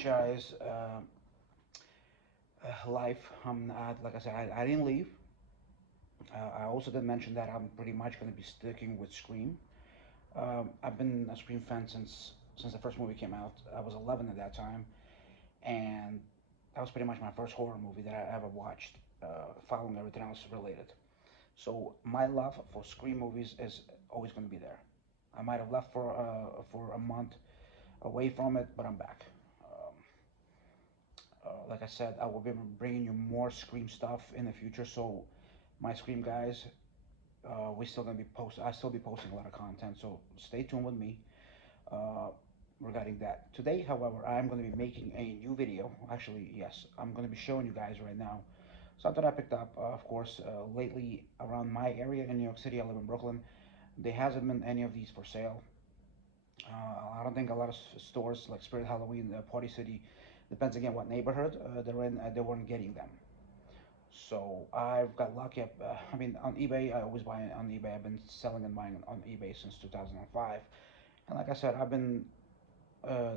franchise life. Like I said, I didn't leave. I also did mention that I'm pretty much going to be sticking with Scream. I've been a Scream fan since the first movie came out. I was 11 at that time, and that was pretty much my first horror movie that I ever watched, following everything else related. So my love for Scream movies is always going to be there. I might have left for a month away from it, but I'm back. Like I said, I will be bringing you more Scream stuff in the future. So my Scream guys, we still gonna be post. I still be posting a lot of content. So stay tuned with me uh, regarding that. Today, however, I'm gonna be making a new video. Actually, yes, I'm gonna be showing you guys right now something I picked up. Of course, lately around my area in New York City, I live in Brooklyn. There hasn't been any of these for sale. I don't think a lot of stores like Spirit Halloween, Party City, depends again what neighborhood they're in, they weren't getting them. So I've got lucky. I mean, on eBay, I always buy on eBay. I've been selling and buying on eBay since 2005. And like I said, I've been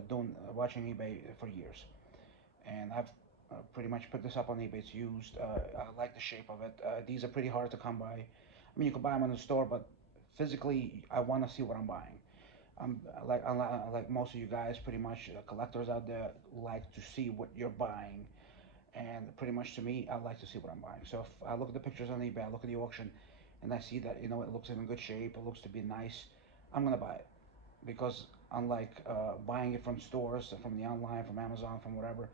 doing watching eBay for years. And I've pretty much put this up on eBay. It's used. I like the shape of it. These are pretty hard to come by. I mean, you can buy them in the store, but physically, I want to see what I'm buying. Like most of you guys, pretty much collectors out there like to see what you're buying, and pretty much to me, I like to see what I'm buying. So if I look at the pictures on eBay, I look at the auction, and I see that it looks in good shape, it looks to be nice, I'm gonna buy it because unlike buying it from stores, from the online, from Amazon, from whatever,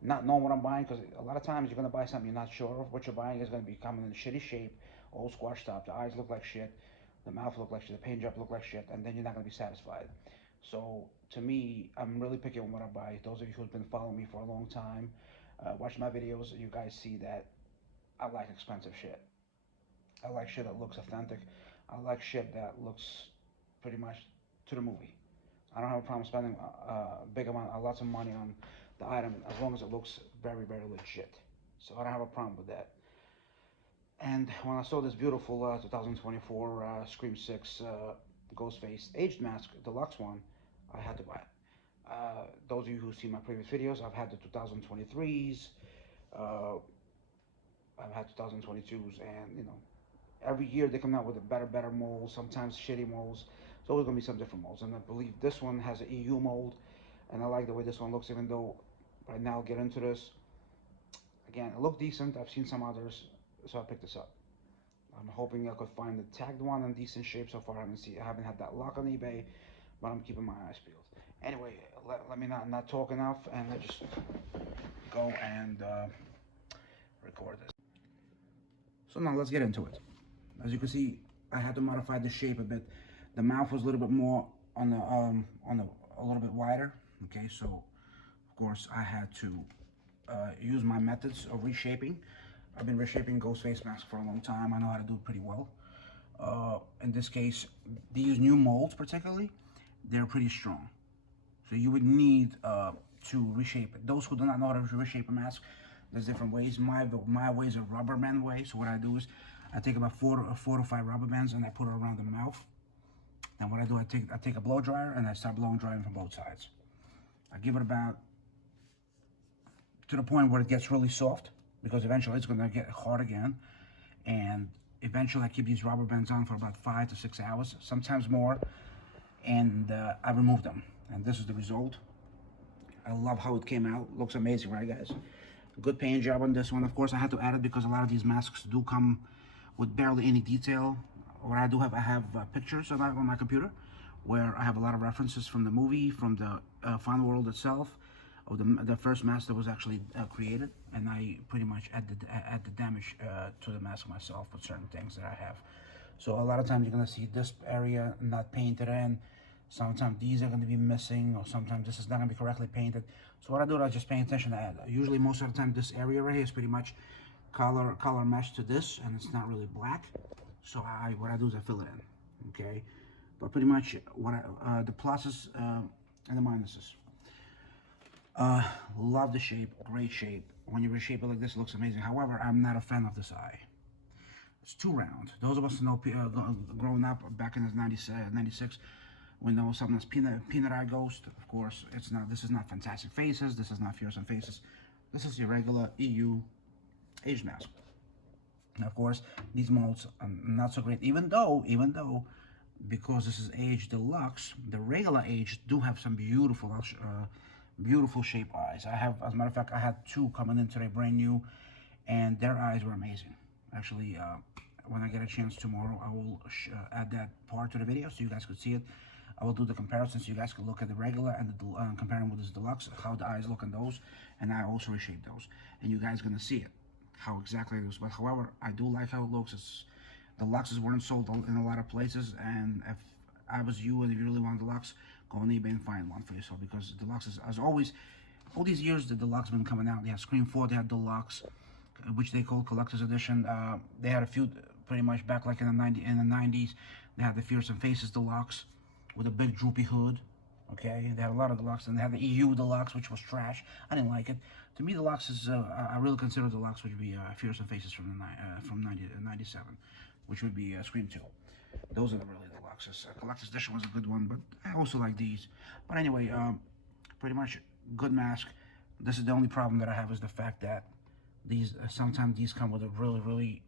not knowing what I'm buying, because a lot of times you're gonna buy something you're not sure of what you're buying is gonna be coming in shitty shape, all squashed up, the eyes look like shit, the mouth look like shit, the paint job look like shit, and then you're not gonna be satisfied. So to me, I'm really picky on what I buy. Those of you who've been following me for a long time, watch my videos, you guys see that I like expensive shit. I like shit that looks authentic. I like shit that looks pretty much to the movie. I don't have a problem spending a big amount, lots of money on the item as long as it looks very, very legit. So I don't have a problem with that. And when I saw this beautiful 2024 Scream 6 Ghostface aged mask, deluxe one, I had to buy it. Those of you who see my previous videos, I've had the 2023s, uh, I've had 2022s, and every year they come out with a better molds, sometimes shitty molds. There's always gonna be some different molds, and I believe this one has an EU mold, and I like the way this one looks. Even though right now I'll get into this again, it looked decent. I've seen some others, so I picked this up. I'm hoping I could find the tagged one in decent shape. So far, I haven't had that luck on eBay, but I'm keeping my eyes peeled. Anyway, let me not talk enough, and let's just go and record this. So now let's get into it. As you can see, I had to modify the shape a bit. The mouth was a little bit more on the a little bit wider. Okay, so of course I had to use my methods of reshaping. I've been reshaping Ghostface masks for a long time. I know how to do it pretty well. In this case, these new molds particularly, they're pretty strong. So you would need to reshape it. Those who do not know how to reshape a mask, there's different ways. My way is a rubber band way. So what I do is I take about four to five rubber bands and I put it around the mouth. And what I do, I take a blow dryer and I start blowing drying from both sides. I give it about to the point where it gets really soft, because eventually it's gonna get hard again. And eventually I keep these rubber bands on for about 5 to 6 hours, sometimes more. And I remove them. And this is the result. I love how it came out. Looks amazing, right, guys? Good paint job on this one. Of course, I had to add it because a lot of these masks do come with barely any detail. What I do have, I have pictures of that on my computer where I have a lot of references from the movie, from the fun world itself, of the first mask that was actually created, and I pretty much add the damage to the mask myself with certain things that I have. So a lot of times you're gonna see this area not painted in. Sometimes these are going to be missing, or sometimes this is not going to be correctly painted. So what I do is I just pay attention to that. Usually most of the time this area right here is pretty much color mesh to this, and it's not really black. So what I do is I fill it in, okay? But pretty much the pluses and the minuses. Love the shape, great shape. When you reshape it like this, it looks amazing. However, I'm not a fan of this eye. It's too round. Those of us who know growing up back in the 96, We know something that's peanut eye ghost. Of course, it's not. This is not Fantastic Faces. This is not Fearsome Faces. This is your regular EU aged mask. And of course, these molds are not so great. Even though, because this is age deluxe, the regular age do have some beautiful shape eyes. I have, as a matter of fact, I had two coming in today, brand new, and their eyes were amazing. Actually, when I get a chance tomorrow, I will add that part to the video so you guys could see it. I will do the comparison so you guys can look at the regular and the comparing with this deluxe, how the eyes look in those, and I also reshape those, and you guys gonna see it, how exactly it is. But however, I do like how it looks. It's, deluxes weren't sold in a lot of places, and if I was you and if you really want a deluxe, go on eBay and find one for yourself, because deluxes, as always, all these years the deluxe been coming out. They had Scream 4, they had deluxe, which they called collector's edition. They had a few pretty much back like in the 90s. They had the Fearsome Faces deluxe with a big droopy hood. Okay, they had a lot of deluxe, and they had the EU deluxe, which was trash. I didn't like it. To me, deluxe is I really consider deluxe would be Fearsome Faces from 97, which would be Scream 2. Those are the really deluxes. Collector's edition was a good one, but I also like these. But anyway, pretty much good mask. This is the only problem that I have, is the fact that these sometimes these come with a really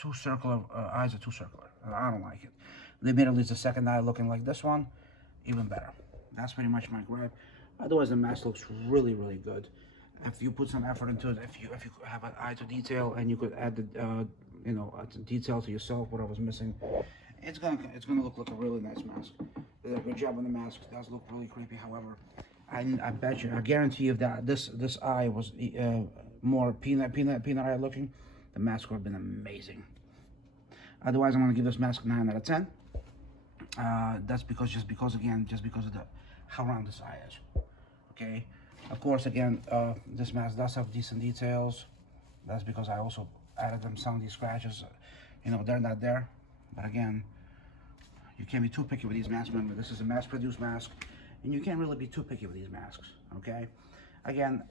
too circular eyes are too circular. I don't like it. They made at least the second eye looking like this one, even better. That's pretty much my gripe. Otherwise, the mask looks really good. If you put some effort into it, if you have an eye to detail, and you could add the detail to yourself, what I was missing, it's gonna look like a really nice mask. They did a good job on the mask. It does look really creepy. However, I bet you, I guarantee you, if that this eye was more peanut eye looking, the mask would have been amazing. Otherwise, I'm gonna give this mask 9 out of 10. That's just because of the how round this eye is. Okay, of course, again, this mask does have decent details. That's because I also added them some of these scratches. They're not there, but again, you can't be too picky with these masks. Remember, this is a mass-produced mask, and you can't really be too picky with these masks. Okay, again,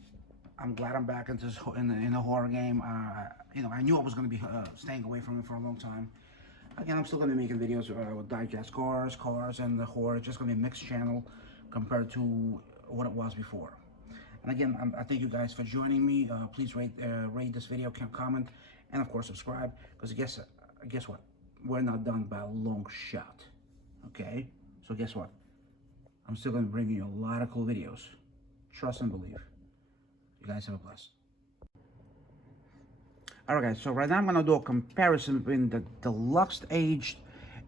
I'm glad I'm back into this, in a horror game. I knew I was going to be staying away from it for a long time. Again, I'm still going to be making videos with digest cars, and the horror. It's just going to be a mixed channel compared to what it was before. And again, I thank you guys for joining me. Please rate this video, comment, and of course subscribe, because guess what? We're not done by a long shot. Okay? So guess what? I'm still going to bring you a lot of cool videos. Trust and believe. You guys have a blast. Alright guys, so right now I'm going to do a comparison between the deluxe aged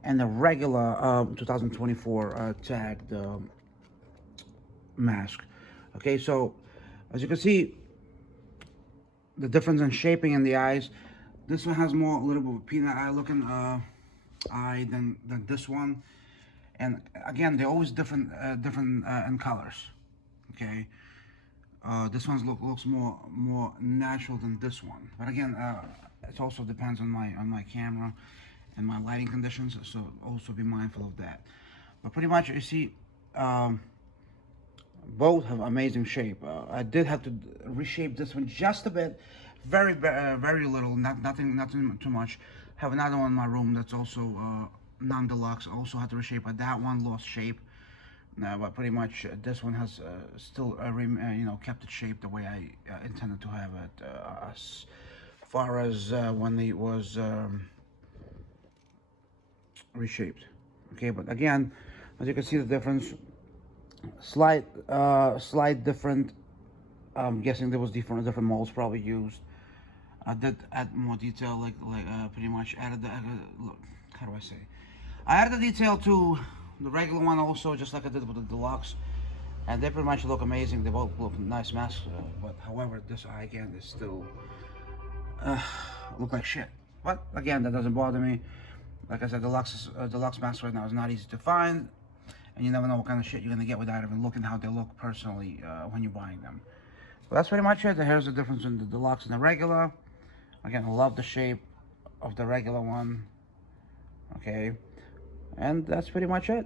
and the regular 2024 tagged mask. Okay, so as you can see, the difference in shaping in the eyes. This one has a little bit of a peanut eye looking eye than this one. And again, they're always different in colors. Okay. This one looks more natural than this one, but again, it also depends on my camera and my lighting conditions, so also be mindful of that. But pretty much, you see, both have amazing shape. I did have to reshape this one just a bit, very little, nothing too much. Have another one in my room that's also non-deluxe. Also had to reshape, but that one lost shape. But pretty much this one has still kept its shape the way I intended to have it, as far as when it was reshaped. Okay, but again, as you can see, the difference, slight different. I'm guessing there was different molds probably used. I did add more detail, like pretty much added the look. How do I say? I added the detail to the regular one also, just like I did with the deluxe, and they pretty much look amazing. They both look nice masks, but however, this eye again is still look like shit. But again, that doesn't bother me. Like I said, deluxe mask right now is not easy to find, and you never know what kind of shit you're gonna get without even looking how they look personally when you're buying them. So that's pretty much it. Here's the difference in the deluxe and the regular. Again, I love the shape of the regular one. Okay, and that's pretty much it.